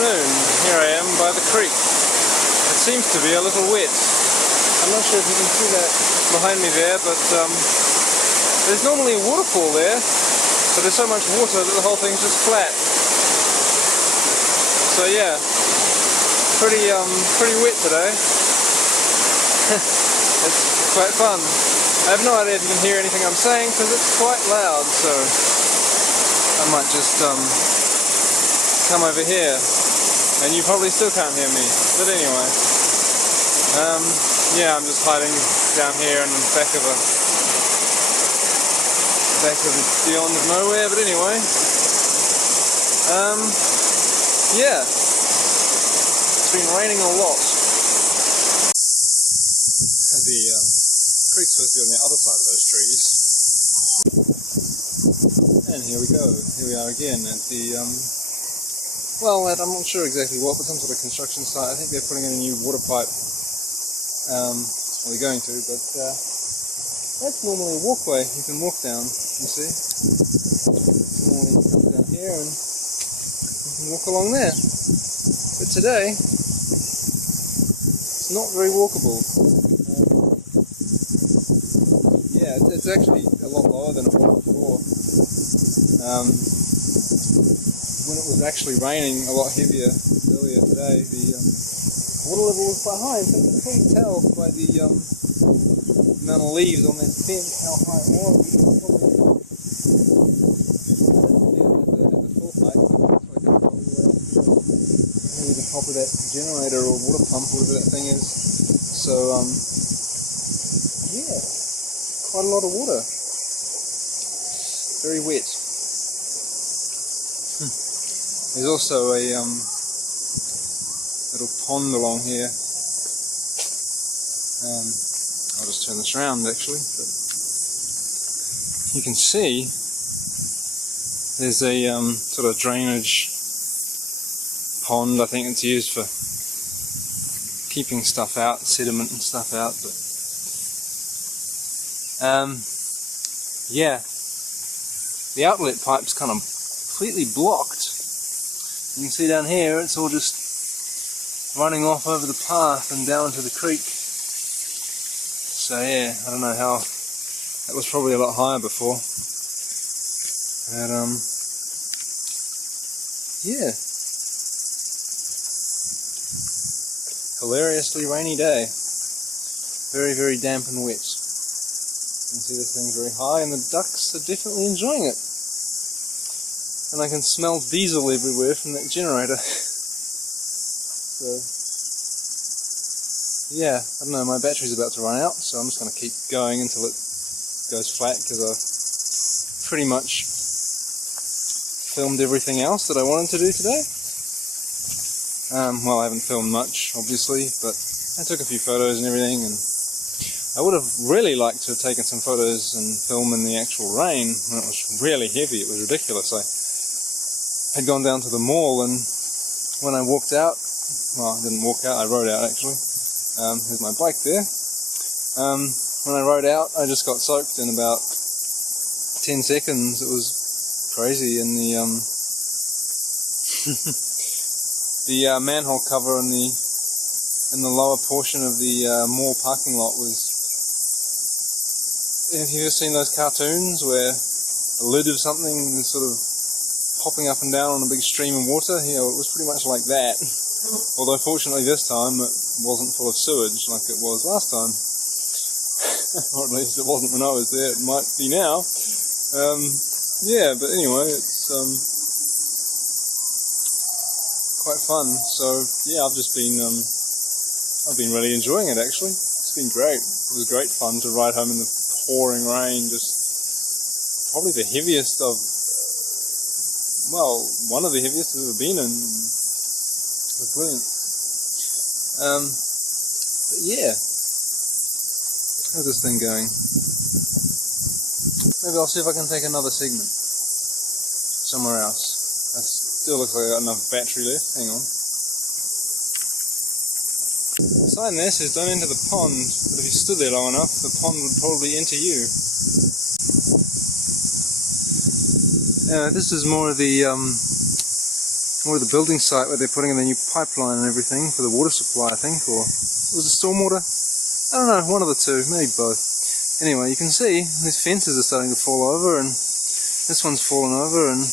afternoon. Here I am by the creek. It seems to be a little wet. I'm not sure if you can see that behind me there, but there's normally a waterfall there, but there's so much water that the whole thing's just flat. So yeah, pretty wet today. It's quite fun. I have no idea if you can hear anything I'm saying because it's quite loud, so I might just come over here, and you probably still can't hear me, but anyway, yeah, I'm just hiding down here in the back of beyond of nowhere, but anyway, yeah, it's been raining a lot. The creek's supposed to be on the other side of those trees, and here we go, here we are again at the well, I'm not sure exactly what, but some sort of construction site. I think they're putting in a new water pipe. Well, they're going to, but that's normally a walkway you can walk down, you see. Normally you come down here and you can walk along there. But today, it's not very walkable. Yeah, it's actually a lot lower than it was before. When it was actually raining a lot heavier earlier today, the water level was quite high. So you can probably tell by the amount of leaves on that fence how high it was. I didn't see it at the full height, but it looks like it's probably near the top of that generator or water pump, whatever that thing is. So yeah, quite a lot of water. Very wet. There's also a little pond along here. I'll just turn this around actually, but you can see there's a sort of drainage pond. I think it's used for keeping stuff out, sediment and stuff out. But yeah, the outlet pipe's kind of completely blocked. You can see down here it's all just running off over the path and down to the creek. So yeah, I don't know how, that was probably a lot higher before. But yeah, hilariously rainy day. Very, very damp and wet. You can see this thing's very high and the ducks are definitely enjoying it. And I can smell diesel everywhere from that generator. So, yeah, I don't know, my battery's about to run out, so I'm just going to keep going until it goes flat, because I've pretty much filmed everything else that I wanted to do today. Well, I haven't filmed much, obviously, but I took a few photos and everything, and I would have really liked to have taken some photos and film in the actual rain when it was really heavy. It was ridiculous. I had gone down to the mall, and when I walked out, well, I didn't walk out, I rode out actually. There's my bike there. When I rode out, I just got soaked in about 10 seconds. It was crazy, and the the manhole cover in the lower portion of the mall parking lot was. Have you ever seen those cartoons where a lid of something is sort of hopping up and down on a big stream of water? You know, it was pretty much like that. Although fortunately this time it wasn't full of sewage like it was last time. Or at least it wasn't when I was there. It might be now. Yeah, but anyway, it's quite fun. So yeah, I've been really enjoying it actually. It's been great. It was great fun to ride home in the pouring rain. Just probably the heaviest of, well, one of the heaviest I've ever been in. It was brilliant. But yeah, how's this thing going? Maybe I'll see if I can take another segment somewhere else. It still looks like I got enough battery left. Hang on. The sign there says don't enter the pond, but if you stood there long enough, the pond would probably enter you. This is more of the Or the building site where they're putting in the new pipeline and everything for the water supply, I think, or was it stormwater? I don't know, one of the two, maybe both. Anyway, you can see these fences are starting to fall over, and this one's fallen over, and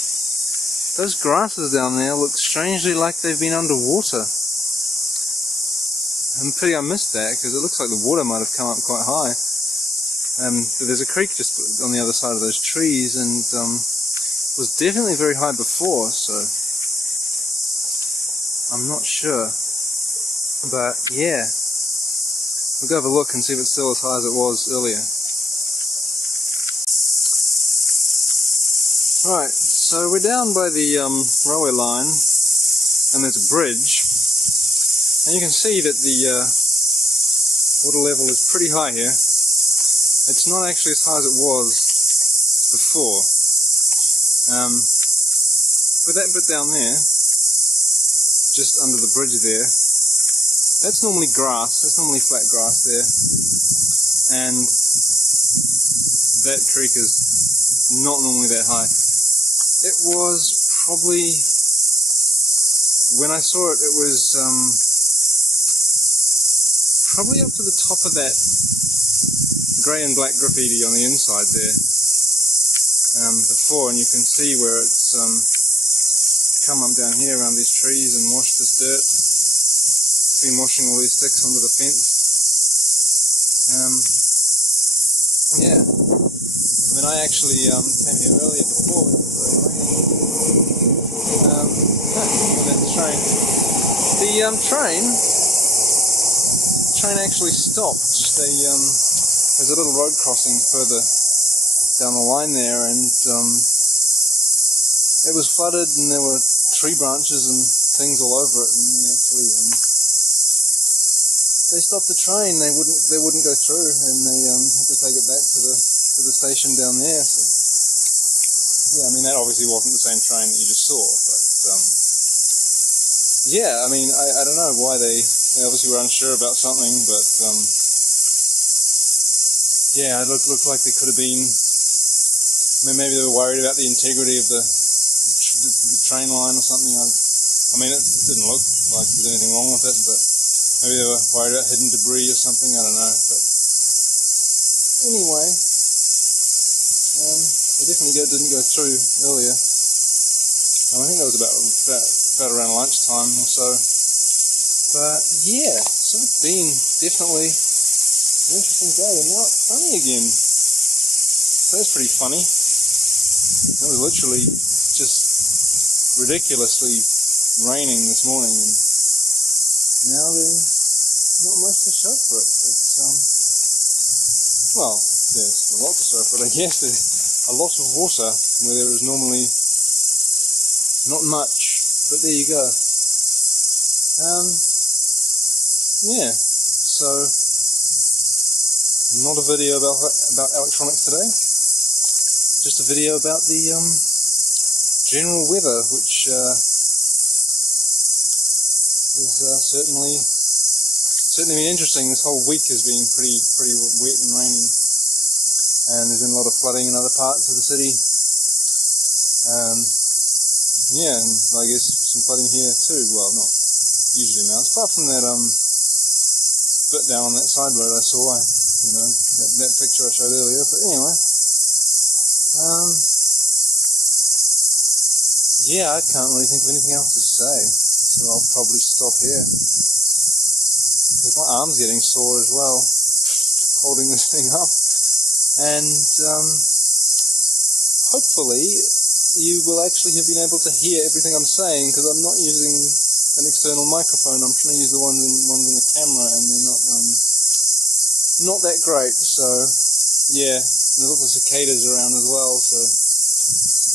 those grasses down there look strangely like they've been underwater. I'm pity I missed that, because it looks like the water might have come up quite high. But there's a creek just on the other side of those trees, and was definitely very high before, so I'm not sure. But yeah, we'll go have a look and see if it's still as high as it was earlier. Right, so we're down by the railway line, and there's a bridge, and you can see that the water level is pretty high here. It's not actually as high as it was before, but that bit down there, just under the bridge there, that's normally grass, that's normally flat grass there, and that creek is not normally that high. It was probably, when I saw it, it was probably up to the top of that grey and black graffiti on the inside there before, and you can see where it's come up down here around these trees and washed this dirt. It's been washing all these sticks onto the fence. Yeah, I mean, I actually came here earlier before when it was very raining. That train. The train actually stopped. There's a little road crossing further down the line there, and it was flooded, and there were tree branches and things all over it, and they actually they stopped the train. They wouldn't go through, and they had to take it back to the station down there. So yeah, I mean, that obviously wasn't the same train that you just saw, but yeah, I mean, I don't know why they obviously were unsure about something, but yeah, it looked like there could have been, I mean, maybe they were worried about the integrity of the train line or something. I mean, it didn't look like there was anything wrong with it, but maybe they were worried about hidden debris or something, I don't know. But anyway, they definitely didn't go through earlier. I think that was about around lunchtime or so. But yeah, so it's been definitely an interesting day, and now it's sunny again. So that's pretty funny. It was literally just ridiculously raining this morning, and now there's not much to show for it. But well, there's a lot to show for it, I guess. There's a lot of water where there is normally not much, but there you go. Yeah, so not a video about electronics today, just a video about the general weather, which has certainly been interesting. This whole week has been pretty wet and raining, and there's been a lot of flooding in other parts of the city. Yeah, and I guess some flooding here too. Well, not hugely amounts, apart from that bit down on that side road I saw. That picture I showed earlier. But anyway, yeah, I can't really think of anything else to say, so I'll probably stop here because my arm's getting sore as well, holding this thing up, and hopefully you will actually have been able to hear everything I'm saying, because I'm not using an external microphone. I'm trying to use the ones in the camera, and they're not that great. So yeah, there's lots of cicadas around as well, so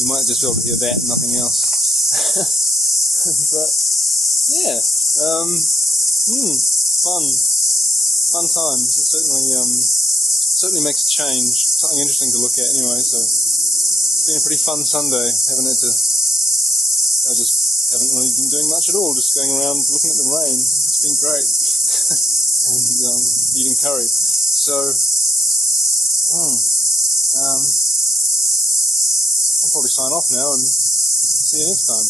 you might just be able to hear that and nothing else. But yeah, fun times. It certainly makes a change, something interesting to look at anyway. So it's been a pretty fun Sunday. I just haven't really been doing much at all, just going around looking at the rain. It's been great. And eating curry. So I'll probably sign off now and see you next time.